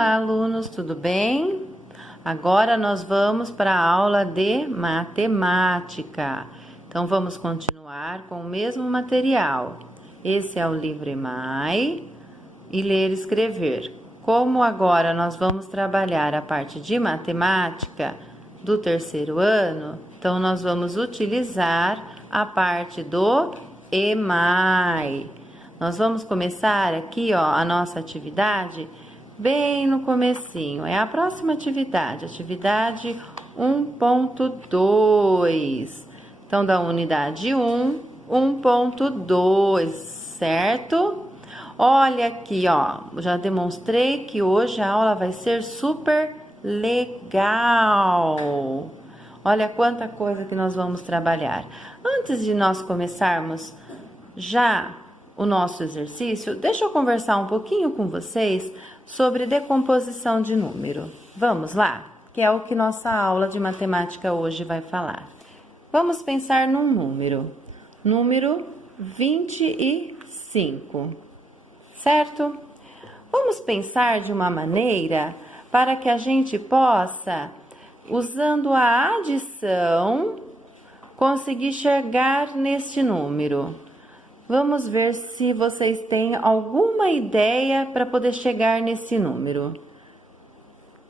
Olá, alunos, tudo bem? Agora nós vamos para a aula de matemática. Então, vamos continuar com o mesmo material. Esse é o livro EMAI e ler e escrever. Como agora nós vamos trabalhar a parte de matemática do terceiro ano, então nós vamos utilizar a parte do EMAI. Nós vamos começar aqui, ó, a nossa atividade bem no comecinho. É a próxima atividade, atividade 1.2. Então, da unidade 1, 1.2, certo? Olha aqui, ó, já demonstrei que hoje a aula vai ser super legal. Olha quanta coisa que nós vamos trabalhar. Antes de nós começarmos já o nosso exercício, deixa eu conversar um pouquinho com vocês sobre decomposição de número. Vamos lá? Que é o que nossa aula de matemática hoje vai falar. Vamos pensar num número 25, certo? Vamos pensar de uma maneira para que a gente possa, usando a adição, conseguir chegar neste número. Vamos ver se vocês têm alguma ideia para poder chegar nesse número.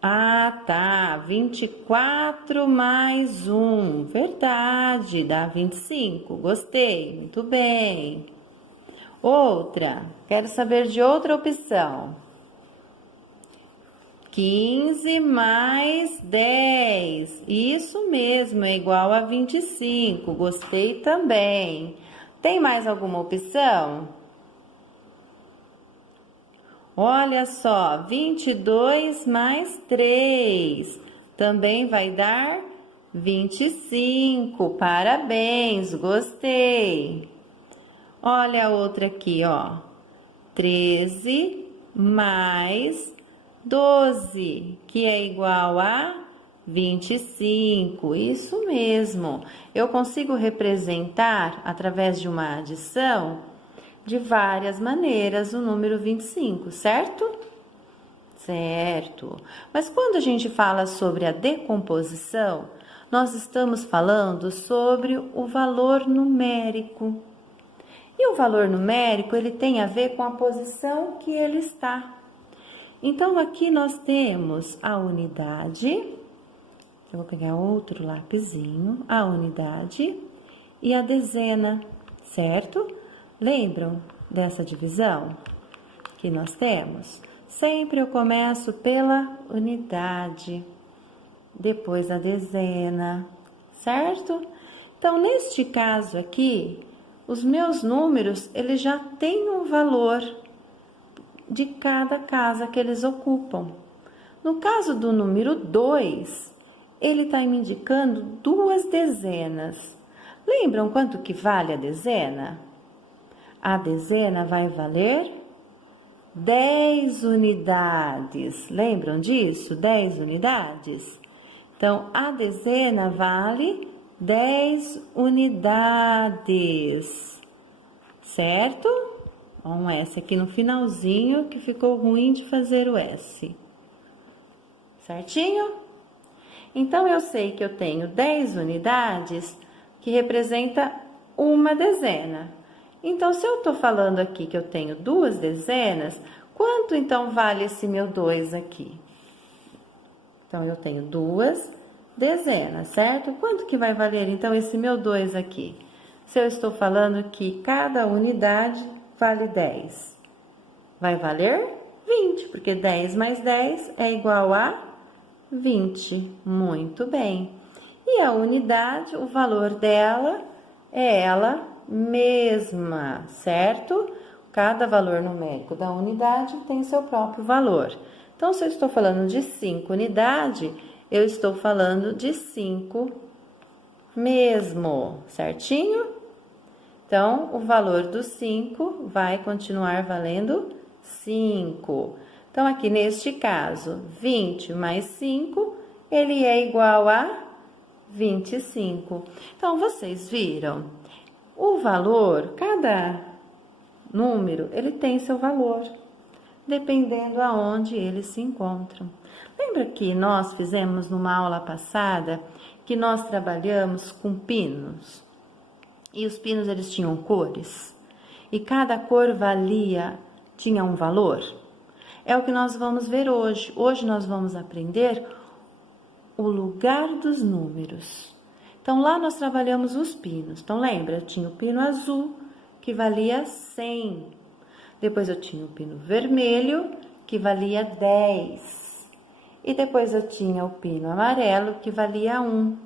Ah, tá, 24 mais 1, verdade, dá 25, gostei, muito bem. Outra, quero saber de outra opção. 15 mais 10, isso mesmo, é igual a 25, gostei também. Tem mais alguma opção? Olha só, 22 mais 3, também vai dar 25, parabéns, gostei. Olha a outra aqui, ó, 13 mais 12, que é igual a 25, isso mesmo. Eu consigo representar, através de uma adição, de várias maneiras, o número 25, certo? Certo. Mas quando a gente fala sobre a decomposição, nós estamos falando sobre o valor numérico. E o valor numérico, ele tem a ver com a posição que ele está. Então, aqui nós temos a unidade. Eu vou pegar outro lapisinho, a unidade e a dezena, certo? Lembram dessa divisão que nós temos? Sempre eu começo pela unidade, depois a dezena, certo? Então, neste caso aqui, os meus números, eles já têm um valor de cada casa que eles ocupam. No caso do número 2, ele está me indicando 2 dezenas. Lembram quanto que vale a dezena? A dezena vai valer 10 unidades. Lembram disso? 10 unidades? Então, a dezena vale 10 unidades. Certo? Um S aqui no finalzinho que ficou ruim de fazer o S. Certinho? Então, eu sei que eu tenho 10 unidades que representa uma dezena. Então, se eu estou falando aqui que eu tenho 2 dezenas, quanto então vale esse meu 2 aqui? Então, eu tenho 2 dezenas, certo? Quanto que vai valer então esse meu 2 aqui? Se eu estou falando que cada unidade vale 10, vai valer 20, porque 10 mais 10 é igual a 20, muito bem. E a unidade, o valor dela é ela mesma, certo? Cada valor numérico da unidade tem seu próprio valor. Então, se eu estou falando de 5 unidades, eu estou falando de 5 mesmo, certinho? Então, o valor do 5 vai continuar valendo 5. Então, aqui neste caso, 20 mais 5, ele é igual a 25. Então, vocês viram? O valor, cada número, ele tem seu valor. dependendo aonde eles se encontram. Lembra que nós fizemos numa aula passada que nós trabalhamos com pinos? E os pinos eles tinham cores? E cada cor tinha um valor? É o que nós vamos ver hoje. Hoje nós vamos aprender o lugar dos números. Então, lá nós trabalhamos os pinos. Então, lembra? Eu tinha o pino azul, que valia 100. Depois eu tinha o pino vermelho, que valia 10. E depois eu tinha o pino amarelo, que valia 1.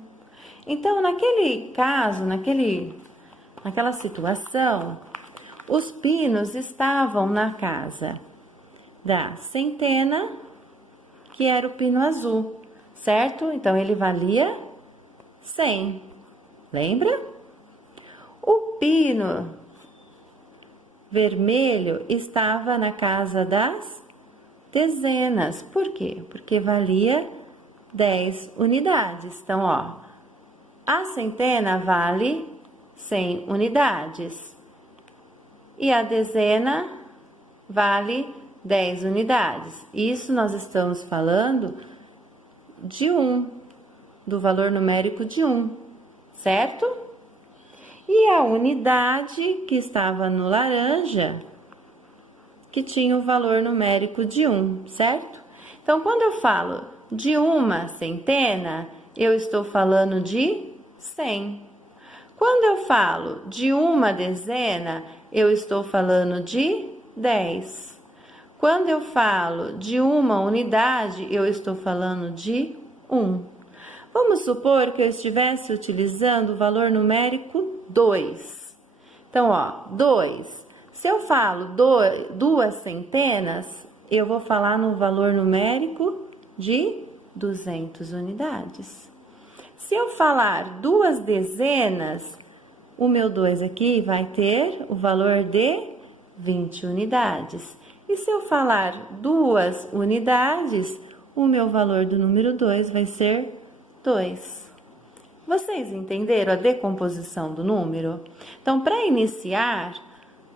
Então, naquele caso, naquela situação, os pinos estavam na casa da centena, que era o pino azul, certo? Então, ele valia 100. Lembra? O pino vermelho estava na casa das dezenas. Por quê? Porque valia 10 unidades. Então, ó, a centena vale 100 unidades. E a dezena vale 10 unidades. Isso nós estamos falando de 1, do valor numérico de 1, certo? E a unidade que estava no laranja, que tinha o valor numérico de 1, certo? Então, quando eu falo de uma centena, eu estou falando de 100. Quando eu falo de uma dezena, eu estou falando de 10. Quando eu falo de uma unidade, eu estou falando de 1. Vamos supor que eu estivesse utilizando o valor numérico 2. Então, ó, 2. Se eu falo duas centenas, eu vou falar no valor numérico de 200 unidades. Se eu falar duas dezenas, o meu 2 aqui vai ter o valor de 20 unidades. E se eu falar 2 unidades, o meu valor do número 2 vai ser 2. Vocês entenderam a decomposição do número? Então, para iniciar,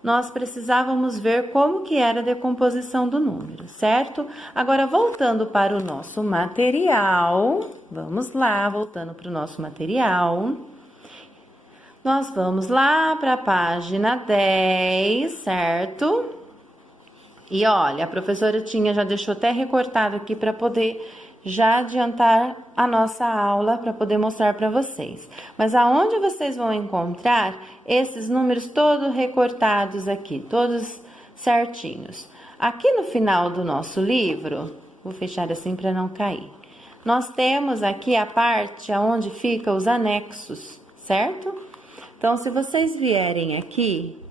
nós precisávamos ver como que era a decomposição do número, certo? Agora, voltando para o nosso material, vamos lá, voltando para o nosso material. Nós vamos lá para a página 10, certo? E olha, a professora já deixou até recortado aqui para poder já adiantar a nossa aula, para poder mostrar para vocês. Mas aonde vocês vão encontrar esses números todos recortados aqui, todos certinhos? Aqui no final do nosso livro, vou fechar assim para não cair. Nós temos aqui a parte onde ficam os anexos, certo? Então, se vocês vierem aqui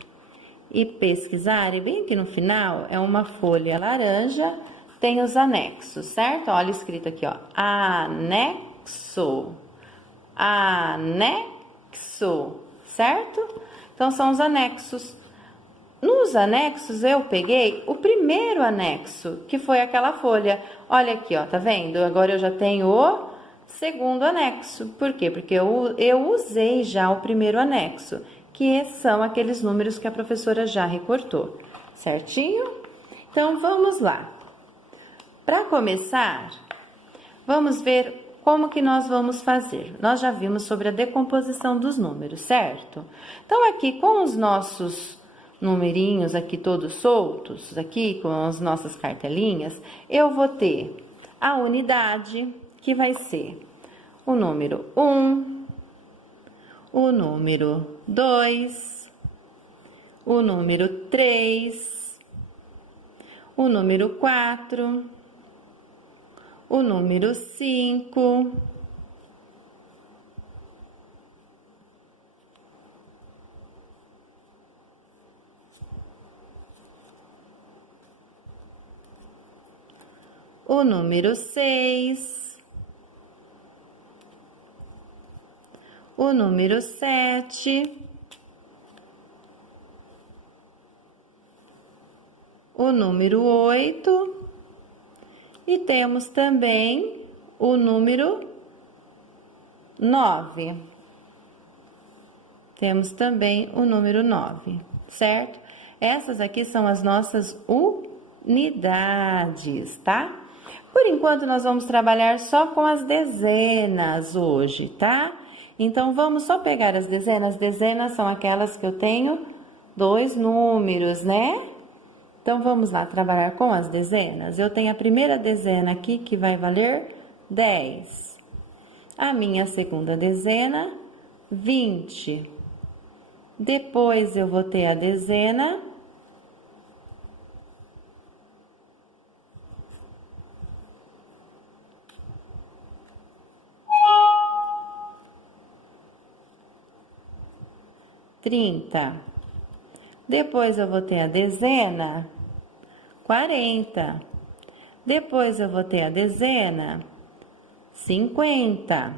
e pesquisarem, bem aqui no final, é uma folha laranja, tem os anexos, certo? Olha escrito aqui, ó, anexo, anexo, certo? Então, são os anexos. Nos anexos, eu peguei o primeiro anexo, que foi aquela folha. Olha aqui, ó, tá vendo? Agora eu já tenho o segundo anexo. Por quê? Porque eu usei já o primeiro anexo, que são aqueles números que a professora já recortou, certinho? Então, vamos lá. Para começar, vamos ver como que nós vamos fazer. Nós já vimos sobre a decomposição dos números, certo? Então, aqui com os nossos numerinhos aqui todos soltos, aqui com as nossas cartelinhas, eu vou ter a unidade, que vai ser o número 1, o número 2, o número 3, o número 4, o número 5, o número 6, o número 7, o número 8, e temos também o número 9. Temos também o número 9, certo? Essas aqui são as nossas unidades, tá? Por enquanto, nós vamos trabalhar só com as dezenas hoje, tá? Então, vamos só pegar as dezenas. Dezenas são aquelas que eu tenho 2 números, né? Então, vamos lá trabalhar com as dezenas. Eu tenho a primeira dezena aqui, que vai valer 10. A minha segunda dezena, 20. Depois, eu vou ter a dezena 30. Depois, eu vou ter a dezena 40. Depois, eu vou ter a dezena 50.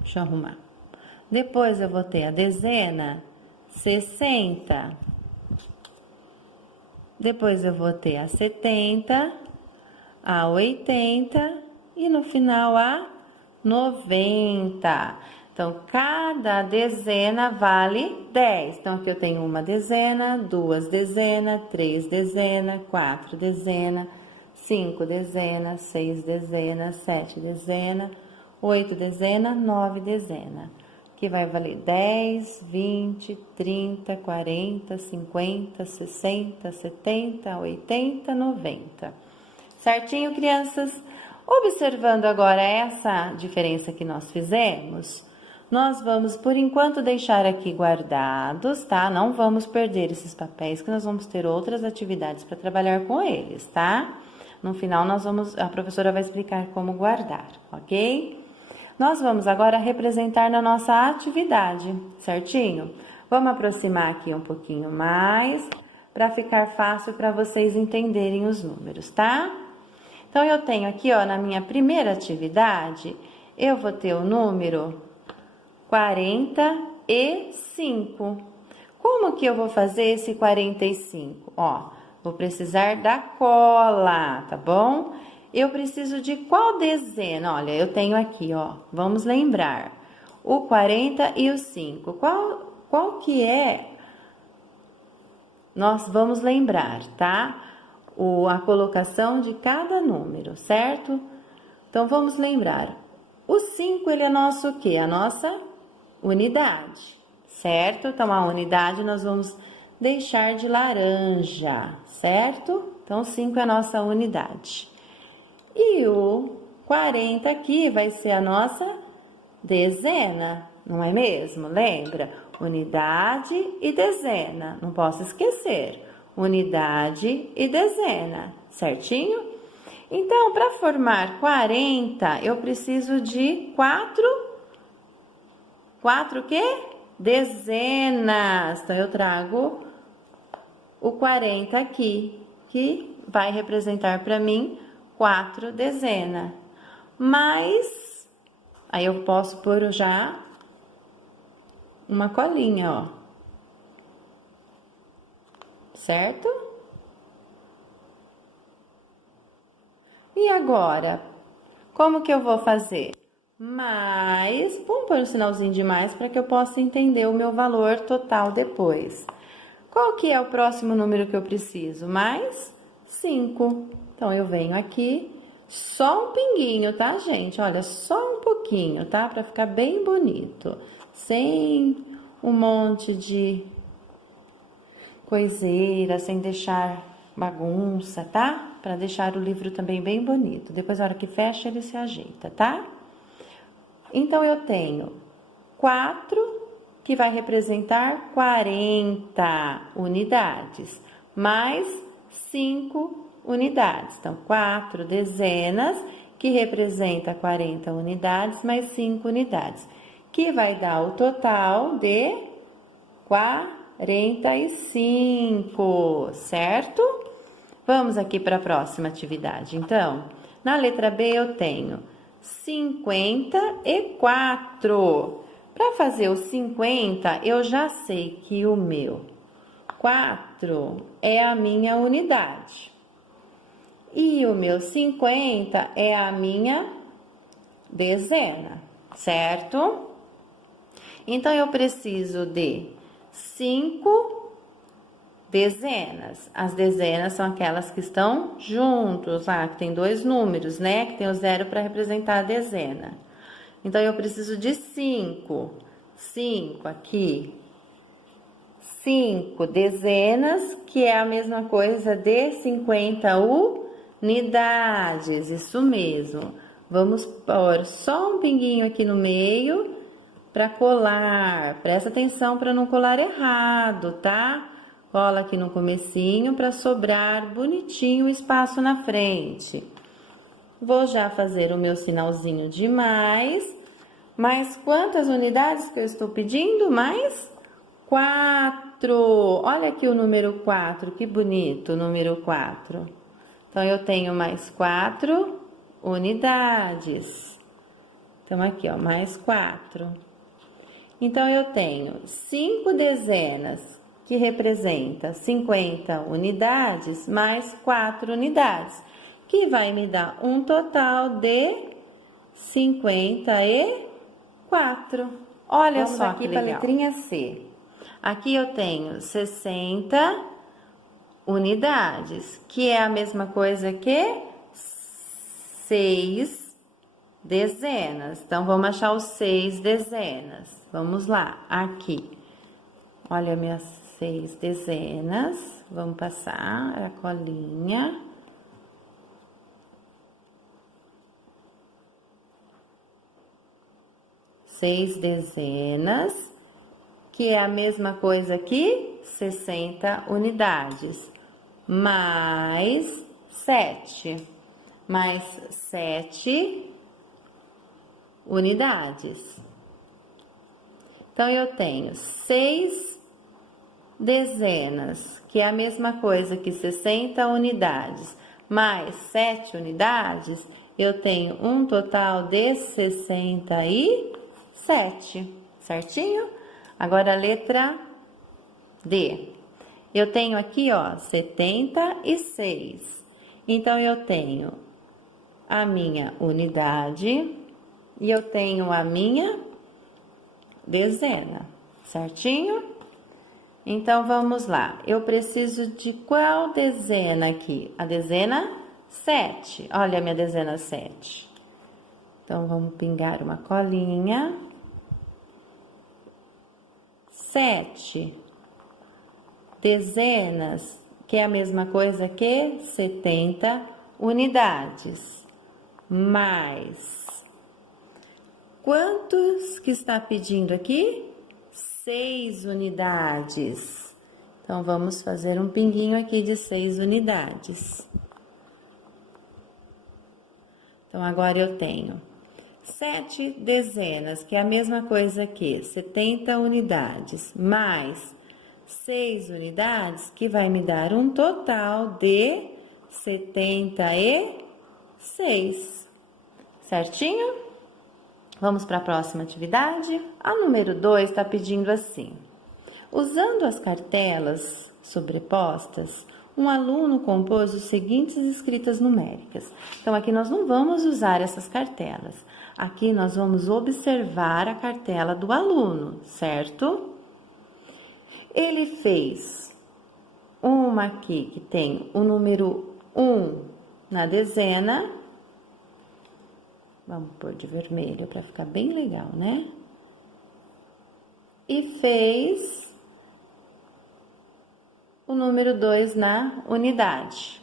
Deixa eu arrumar. Depois, eu vou ter a dezena 60. Depois, eu vou ter a 70, a 80 e no final a 90. Então, cada dezena vale 10. Então, aqui eu tenho uma dezena, 2 dezenas, 3 dezenas, 4 dezenas, 5 dezenas, 6 dezenas, 7 dezenas, 8 dezenas, 9 dezenas. Que vai valer 10, 20, 30, 40, 50, 60, 70, 80, 90. Certinho, crianças? Observando agora essa diferença que nós fizemos, nós vamos, por enquanto, deixar aqui guardados, tá? Não vamos perder esses papéis, que nós vamos ter outras atividades para trabalhar com eles, tá? No final, a professora vai explicar como guardar, ok? Nós vamos agora representar na nossa atividade, certinho? Vamos aproximar aqui um pouquinho mais, para ficar fácil para vocês entenderem os números, tá? Então, eu tenho aqui, ó, na minha primeira atividade, eu vou ter o número 45. Como que eu vou fazer esse 45? Ó, vou precisar da cola, tá bom? Eu preciso de qual dezena? Olha, eu tenho aqui, ó, vamos lembrar, o 40 e o 5. Qual que é? Nós vamos lembrar, tá? A colocação de cada número, certo? Então, vamos lembrar. O 5, ele é nosso o quê? A nossa unidade, certo? Então, a unidade nós vamos deixar de laranja, certo? Então, 5 é a nossa unidade. E o 40 aqui vai ser a nossa dezena, não é mesmo? Lembra? Unidade e dezena, não posso esquecer. Unidade e dezena, certinho? Então, para formar 40, eu preciso de 4 o quê? Dezenas. Então, eu trago o 40 aqui, que vai representar para mim 4 dezenas. Mas, aí eu posso pôr já uma colinha, ó. Certo? E agora, como que eu vou fazer? Mais, vamos pôr um sinalzinho de mais para que eu possa entender o meu valor total depois. Qual que é o próximo número que eu preciso? Mais 5. Então, eu venho aqui, só um pinguinho, tá, gente? Olha, só um pouquinho, tá? Para ficar bem bonito. Sem um monte de coiseira, sem deixar bagunça, tá? Para deixar o livro também bem bonito. Depois, na hora que fecha, ele se ajeita, tá? Então, eu tenho 4, que vai representar 40 unidades, mais 5 unidades. Então, 4 dezenas, que representa 40 unidades, mais 5 unidades, que vai dar o total de 45, certo? Vamos aqui para a próxima atividade. Então, na letra B eu tenho 54. Para fazer o 50, eu já sei que o meu 4 é a minha unidade. E o meu 50 é a minha dezena, certo? Então, eu preciso de 5 dezenas. As dezenas são aquelas que estão juntos, lá, que tem dois números, né? Que tem o 0 para representar a dezena. Então, eu preciso de 5. 5 aqui. 5 dezenas, que é a mesma coisa de 50 unidades. Isso mesmo. Vamos pôr só um pinguinho aqui no meio para colar. Presta atenção para não colar errado, tá? Cola aqui no comecinho para sobrar bonitinho o espaço na frente. Vou já fazer o meu sinalzinho de mais. Mais quantas unidades que eu estou pedindo? Mais 4. Olha aqui o número 4, que bonito o número 4. Então, eu tenho mais 4 unidades. Então, aqui, ó, mais 4. Então, eu tenho 5 dezenas, que representa 50 unidades, mais 4 unidades, que vai me dar um total de 54. Olha só aqui para a letrinha C. Aqui eu tenho 60 unidades, que é a mesma coisa que 6 dezenas. Então, vamos achar os 6 dezenas. Vamos lá, aqui. Olha minhas 6 dezenas. Vamos passar a colinha. Seis dezenas, que é a mesma coisa que 60 unidades. Mais 7. Mais 7 unidades. Então, eu tenho 6 dezenas, que é a mesma coisa que 60 unidades, mais 7 unidades, eu tenho um total de 67, certinho? Agora, a letra D. Eu tenho aqui, ó, 76. Então, eu tenho a minha unidade e eu tenho a minha dezena, certinho? Então, vamos lá. Eu preciso de qual dezena aqui? A dezena 7. Olha a minha dezena 7. Então, vamos pingar uma colinha. 7 dezenas, que é a mesma coisa que 70 unidades. Mais. Quantos que está pedindo aqui? 6 unidades. Então, vamos fazer um pinguinho aqui de 6 unidades. Então, agora eu tenho 7 dezenas, que é a mesma coisa que 70 unidades, mais 6 unidades, que vai me dar um total de 76. Certinho? Vamos para a próxima atividade. A número 2 está pedindo assim: usando as cartelas sobrepostas, um aluno compôs os seguintes escritas numéricas. Então, aqui nós não vamos usar essas cartelas. Aqui nós vamos observar a cartela do aluno, certo? Ele fez uma aqui que tem o número 1 na dezena. Vamos pôr de vermelho para ficar bem legal, né? E fez o número 2 na unidade.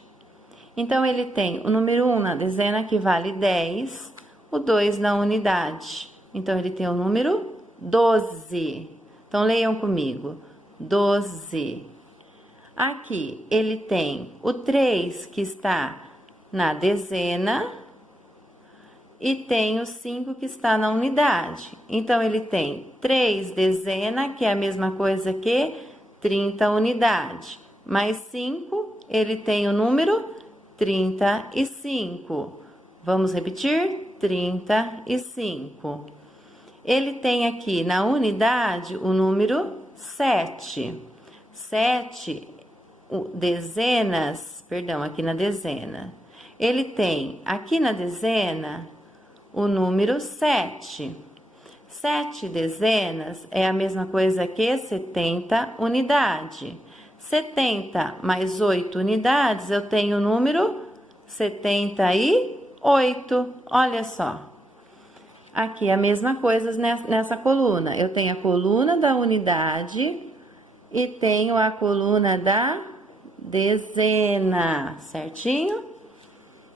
Então, ele tem o número 1 na dezena, que vale 10, o 2 na unidade. Então, ele tem o número 12. Então, leiam comigo. 12. Aqui, ele tem o 3, que está na dezena, e tem o 5, que está na unidade. Então, ele tem 3 dezena, que é a mesma coisa que 30 unidades. Mais 5, ele tem o número 35. Vamos repetir? 35. Ele tem aqui na unidade o número 7. 7 dezenas, perdão, aqui na dezena. Ele tem aqui na dezena o número 7. 7 dezenas é a mesma coisa que 70 unidades. 70 mais 8 unidades, eu tenho o número 78. Olha só. Aqui a mesma coisa nessa coluna. Eu tenho a coluna da unidade e tenho a coluna da dezena, certinho?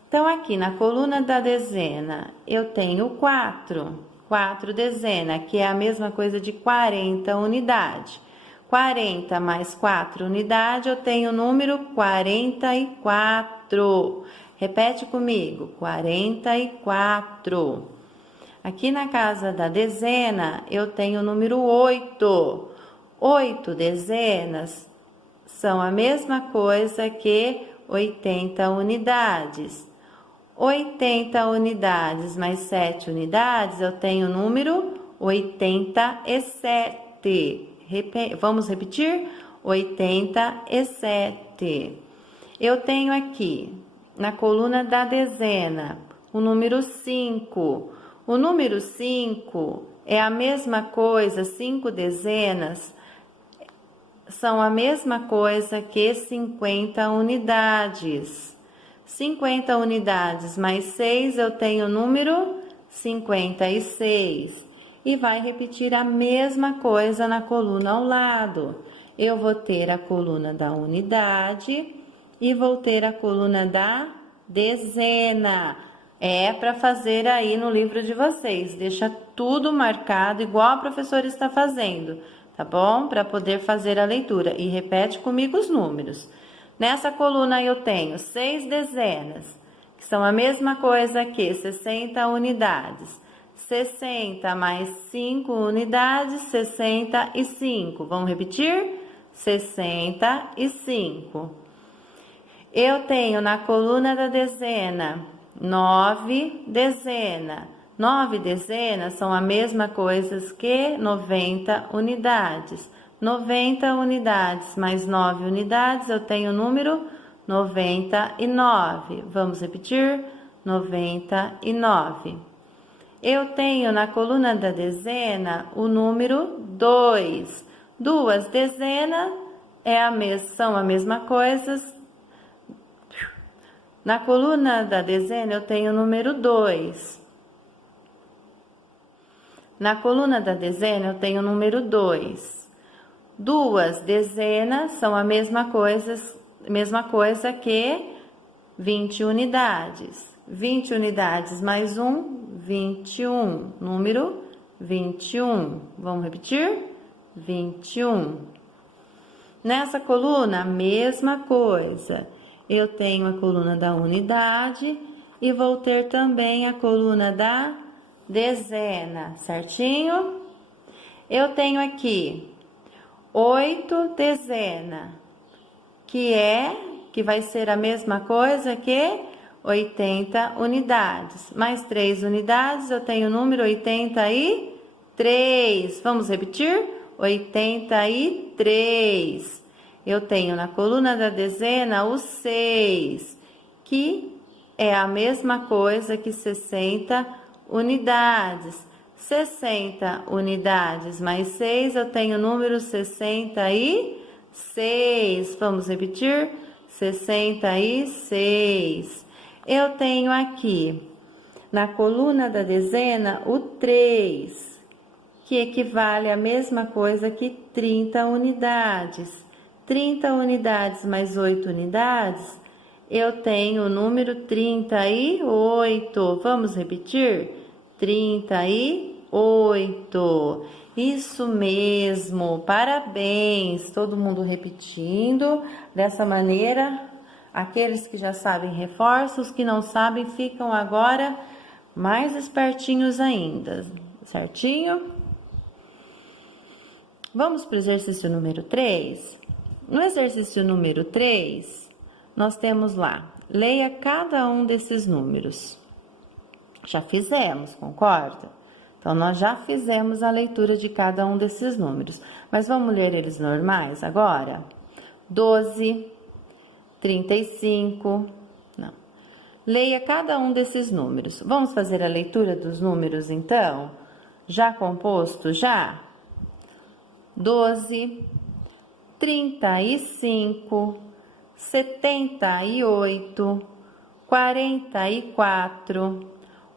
Então, aqui na coluna da dezena, eu tenho 4 dezena, que é a mesma coisa de 40 unidades. 40 mais 4 unidades, eu tenho o número 44. Repete comigo, 44. Aqui na casa da dezena, eu tenho o número 8. 8 dezenas são a mesma coisa que 80 unidades. 80 unidades mais 7 unidades, eu tenho o número 87. Vamos repetir? 87. Eu tenho aqui, na coluna da dezena, o número 5. O número 5 é a mesma coisa, 5 dezenas são a mesma coisa que 50 unidades. 50 unidades mais 6, eu tenho o número 56. E vai repetir a mesma coisa na coluna ao lado. Eu vou ter a coluna da unidade e vou ter a coluna da dezena. É para fazer aí no livro de vocês. Deixa tudo marcado igual a professora está fazendo, tá bom? Para poder fazer a leitura. E repete comigo os números. Nessa coluna eu tenho 6 dezenas, que são a mesma coisa que 60 unidades. 60 mais 5 unidades, 65. Vamos repetir? 65. Eu tenho na coluna da dezena 9 dezenas. 9 dezenas são a mesma coisa que 90 unidades. 90 unidades mais 9 unidades, eu tenho o número 99. Vamos repetir? 99. Eu tenho na coluna da dezena o número 2. 2 dezenas são a mesma coisa. Na coluna da dezena eu tenho o número 2. Na coluna da dezena eu tenho o número 2. 2 dezenas são a mesma coisa que 20 unidades. 20 unidades mais 1, 21. Número 21. Vamos repetir? 21. Nessa coluna, mesma coisa. Eu tenho a coluna da unidade e vou ter também a coluna da dezena, certinho? Eu tenho aqui 8 dezenas, que vai ser a mesma coisa que 80 unidades. Mais 3 unidades, eu tenho o número 83. Vamos repetir? 83. Eu tenho na coluna da dezena o 6, que é a mesma coisa que 60 unidades. 60 unidades mais 6, eu tenho o número 66. Vamos repetir? 66. Eu tenho aqui, na coluna da dezena, o 3, que equivale à mesma coisa que 30 unidades. 30 unidades mais 8 unidades, eu tenho o número 38. Vamos repetir? 38. Isso mesmo, parabéns, todo mundo repetindo. Dessa maneira, aqueles que já sabem reforçam, os que não sabem ficam agora mais espertinhos ainda, certinho? Vamos para o exercício número 3? No exercício número 3, nós temos lá, leia cada um desses números. Já fizemos, concorda? Então, nós já fizemos a leitura de cada um desses números. Mas vamos ler eles normais agora? 12, 35, não. Leia cada um desses números. Vamos fazer a leitura dos números, então? Já composto, já? 12, 35, 78, 44,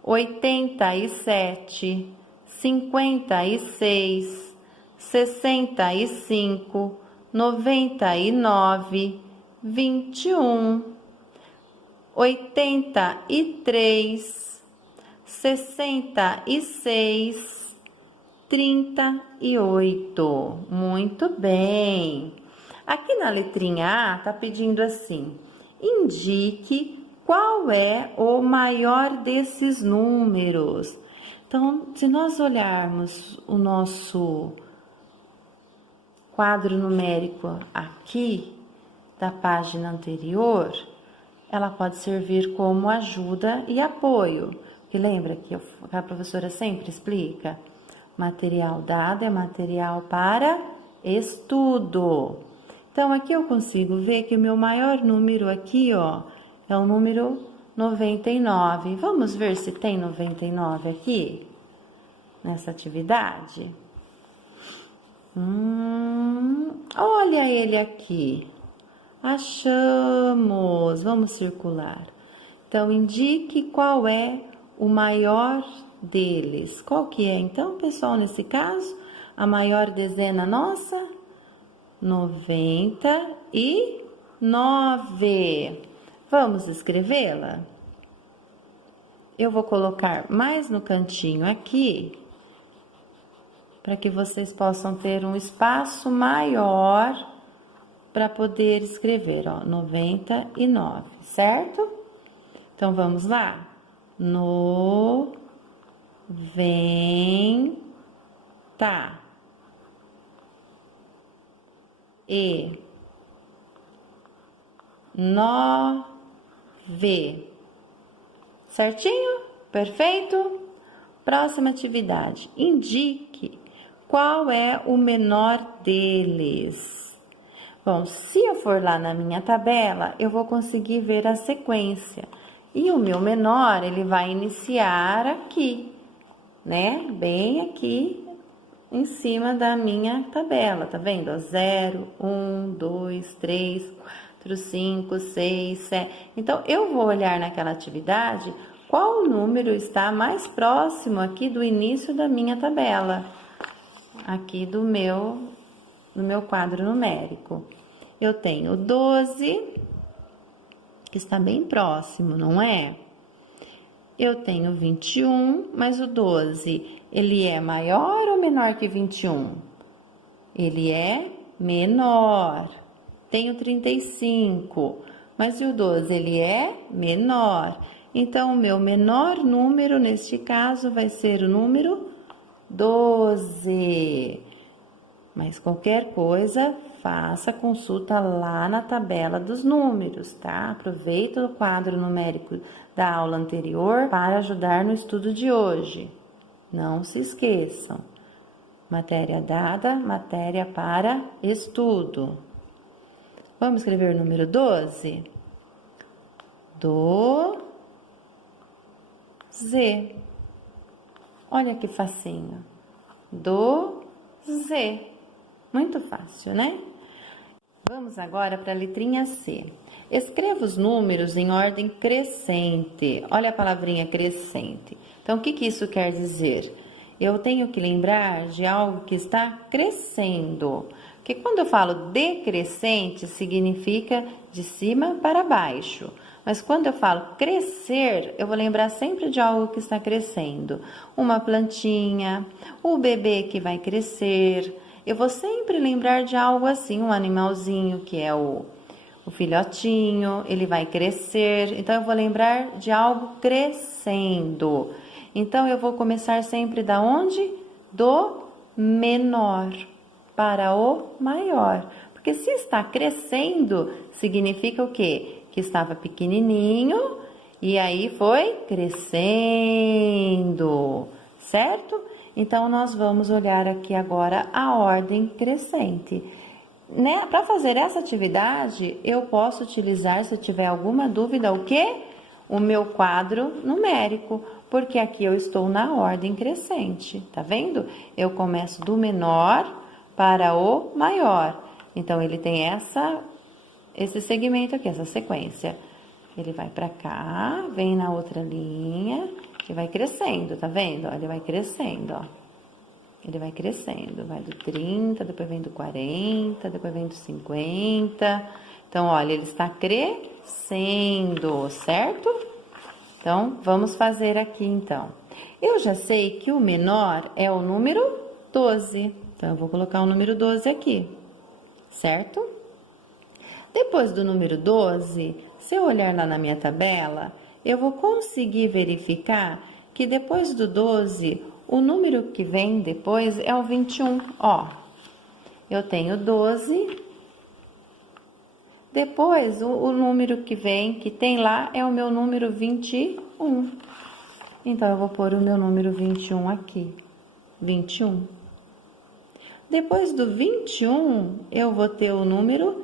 87, 56, 65, 99, 21, 83, 66, 38. Muito bem. Aqui na letrinha A tá pedindo assim: indique qual é o maior desses números. Então, se nós olharmos o nosso quadro numérico aqui da página anterior, ela pode servir como ajuda e apoio. Porque lembra que a professora sempre explica? Material dado é material para estudo. Então, aqui eu consigo ver que o meu maior número aqui, ó, é o número 99. Vamos ver se tem 99 aqui, nessa atividade? Olha ele aqui. Achamos. Vamos circular. Então, indique qual é o maior deles. Qual que é, então, pessoal, nesse caso? A maior dezena nossa? 99. Vamos escrevê-la? Eu vou colocar mais no cantinho aqui, para que vocês possam ter um espaço maior para poder escrever, ó, 99, certo? Então, vamos lá? 90. E 9. Certinho? Perfeito? Próxima atividade. Indique qual é o menor deles. Bom, se eu for lá na minha tabela, eu vou conseguir ver a sequência. E o meu menor, ele vai iniciar aqui, né? Bem aqui em cima da minha tabela, tá vendo? 0, 1, 2, 3, 4, 5, 6, 7. Então, eu vou olhar naquela atividade qual número está mais próximo aqui do início da minha tabela, aqui do meu quadro numérico. Eu tenho 12, que está bem próximo, não é? Eu tenho 21, mas o 12, ele é maior ou menor que 21? Ele é menor. Tenho 35, mas e o 12, ele é menor. Então, o meu menor número, neste caso, vai ser o número 12. Mas qualquer coisa, faça consulta lá na tabela dos números, tá? Aproveita o quadro numérico da aula anterior para ajudar no estudo de hoje. Não se esqueçam. Matéria dada, matéria para estudo. Vamos escrever o número 12? Z. Olha que facinho. Z. Muito fácil, né? Vamos agora para a letrinha C. Escreva os números em ordem crescente. Olha a palavrinha crescente. Então, o que isso quer dizer? Eu tenho que lembrar de algo que está crescendo. Porque quando eu falo decrescente, significa de cima para baixo. Mas quando eu falo crescer, eu vou lembrar sempre de algo que está crescendo. Uma plantinha, o bebê que vai crescer. Eu vou sempre lembrar de algo assim, um animalzinho que é o filhotinho, ele vai crescer. Então, eu vou lembrar de algo crescendo. Então, eu vou começar sempre da onde? Do menor para o maior. Porque se está crescendo, significa o quê? Que estava pequenininho e aí foi crescendo, certo? Então, nós vamos olhar aqui agora a ordem crescente. Né? Para fazer essa atividade, eu posso utilizar, se eu tiver alguma dúvida, o quê? O meu quadro numérico, porque aqui eu estou na ordem crescente, tá vendo? Eu começo do menor para o maior. Então, ele tem esse segmento aqui, essa sequência. Ele vai pra cá, vem na outra linha, e vai crescendo, tá vendo? Ó, ele vai crescendo, ó. Ele vai crescendo, vai do 30, depois vem do 40, depois vem do 50. Então, olha, ele está crescendo, certo? Então, vamos fazer aqui, então. Eu já sei que o menor é o número 12. Então, eu vou colocar o número 12 aqui, certo? Depois do número 12, se eu olhar lá na minha tabela, eu vou conseguir verificar que depois do 12, o número que vem depois é o 21. Ó, eu tenho 12. Depois, o número que vem, que tem lá, é o meu número 21. Então, eu vou pôr o meu número 21 aqui. 21. Depois do 21, eu vou ter o número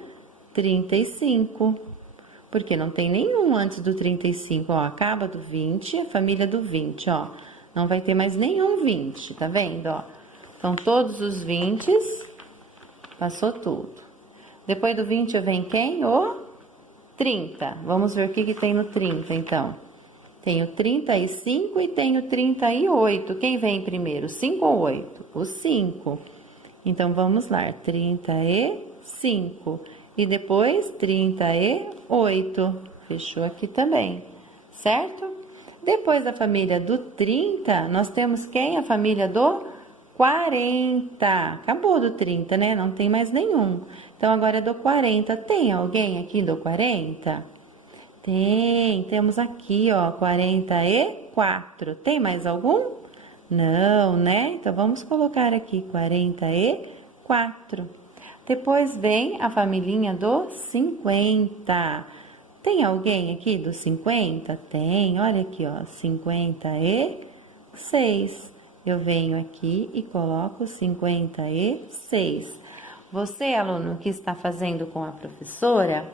35. Porque não tem nenhum antes do 35, ó. Acaba do 20, a família do 20, ó. Não vai ter mais nenhum 20, tá vendo, ó? Então, todos os 20, passou tudo. Depois do 20 vem quem? O 30. Vamos ver o que tem no 30, então. Tem o 35 e tem o 38. Quem vem primeiro, 5 ou 8? O 5. Então, vamos lá, 35. E depois, 38. Fechou aqui também, certo? Depois da família do 30, nós temos quem? A família do 40. Acabou do 30, né? Não tem mais nenhum. Então, agora é do 40. Tem alguém aqui do 40? Tem. Temos aqui, ó, 44. Tem mais algum? Não, né? Então, vamos colocar aqui 44. Depois vem a família do 50. Tem alguém aqui do 50? Tem, olha aqui, ó, 56. Eu venho aqui e coloco 56. Você, aluno que está fazendo com a professora,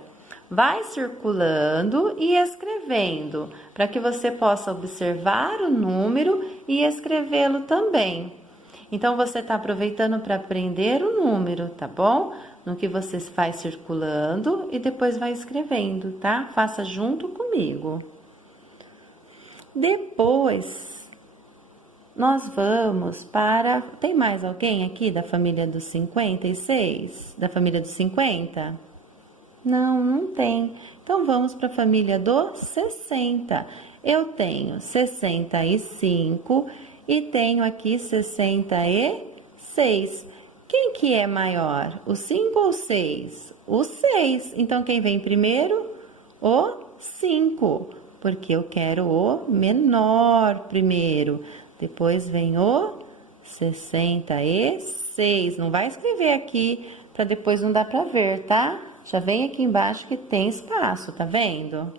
vai circulando e escrevendo, para que você possa observar o número e escrevê-lo também. Então, você está aproveitando para aprender o número, tá bom? No que você faz circulando e depois vai escrevendo, tá? Faça junto comigo. Depois, nós vamos para... Tem mais alguém aqui da família dos 56? Da família dos 50? Não, não tem. Então, vamos para a família dos 60. Eu tenho 65 e tenho aqui 66. Quem que é maior? O 5 ou o 6? O 6. Então, quem vem primeiro? O 5. Porque eu quero o menor primeiro. Depois vem o 66. Não vai escrever aqui, para depois não dar para ver, tá? Já vem aqui embaixo que tem espaço, tá vendo?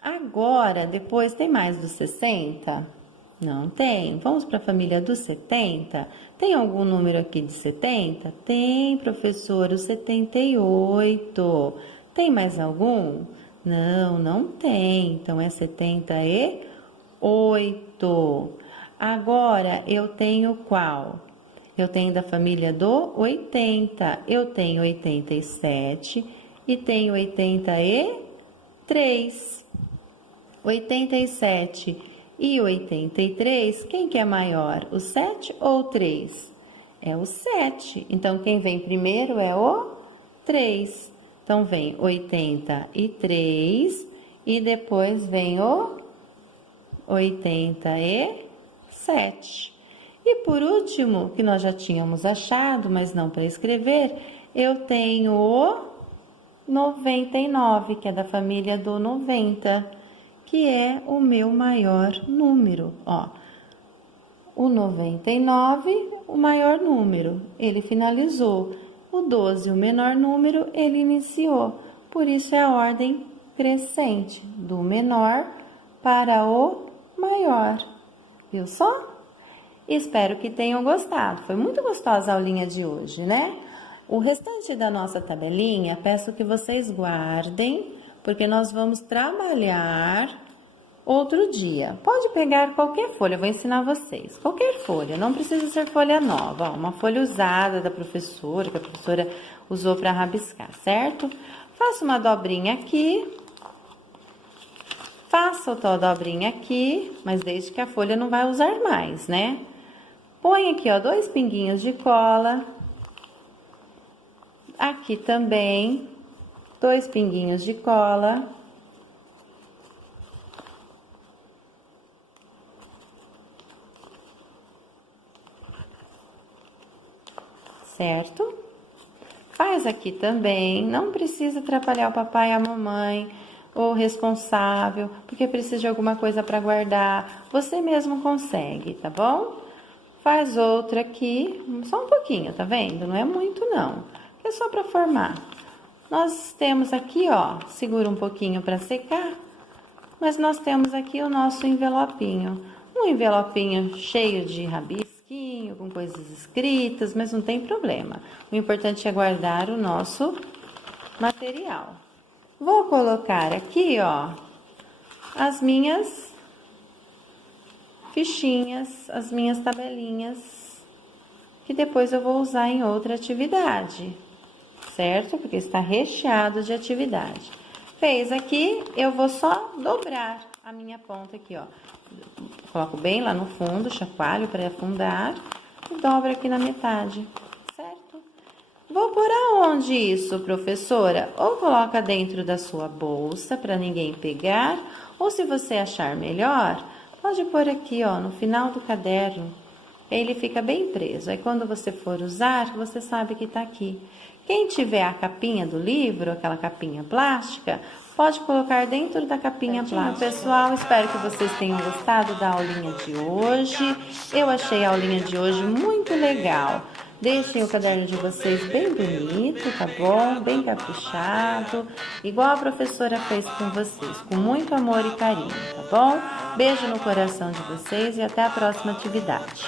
Agora, depois tem mais do 60? Não tem. Vamos para a família dos 70? Tem algum número aqui de 70? Tem, professor, o 78. Tem mais algum? Não, não tem. Então, é 78. Agora, eu tenho qual? Eu tenho da família do 80. Eu tenho 87 e tenho 83. 87 e 83, quem que é maior? O 7 ou o 3? É o 7. Então, quem vem primeiro é o 3. Então, vem 83 e depois vem o 87. E por último, que nós já tínhamos achado, mas não para escrever, eu tenho o 99, que é da família do 90, que é o meu maior número, ó. O 99, o maior número, ele finalizou. O 12, o menor número, ele iniciou. Por isso é a ordem crescente, do menor para o maior. Viu só? Espero que tenham gostado. Foi muito gostosa a aulinha de hoje, né? O restante da nossa tabelinha, peço que vocês guardem, porque nós vamos trabalhar outro dia. Pode pegar qualquer folha, eu vou ensinar vocês. Qualquer folha, não precisa ser folha nova, ó, uma folha usada da professora, que a professora usou para rabiscar, certo? Faça uma dobrinha aqui. Faça outra dobrinha aqui, mas desde que a folha não vai usar mais, né? Põe aqui, ó, 2 pinguinhos de cola. Aqui também, 2 pinguinhos de cola. Certo? Faz aqui também, não precisa atrapalhar o papai e a mamãe, ou o responsável, porque precisa de alguma coisa para guardar. Você mesmo consegue, tá bom? Faz outra aqui, só um pouquinho, tá vendo? Não é muito não, é só para formar. Nós temos aqui, ó, segura um pouquinho para secar, mas nós temos aqui o nosso envelopinho. Um envelopinho cheio de rabisquinho, com coisas escritas, mas não tem problema. O importante é guardar o nosso material. Vou colocar aqui, ó, as minhas fichinhas, as minhas tabelinhas, que depois eu vou usar em outra atividade, certo? Porque está recheado de atividade. Fez aqui, eu vou só dobrar a minha ponta aqui, ó. Coloco bem lá no fundo, chacoalho para afundar e dobro aqui na metade, certo? Vou por aonde isso, professora? Ou coloca dentro da sua bolsa para ninguém pegar, ou se você achar melhor, pode pôr aqui, ó, no final do caderno. Ele fica bem preso. Aí quando você for usar, você sabe que tá aqui. Quem tiver a capinha do livro, aquela capinha plástica, pode colocar dentro da capinha plástica. Pessoal, espero que vocês tenham gostado da aulinha de hoje. Eu achei a aulinha de hoje muito legal. Deixem o caderno de vocês bem bonito, tá bom? Bem caprichado, igual a professora fez com vocês, com muito amor e carinho, tá bom? Beijo no coração de vocês e até a próxima atividade.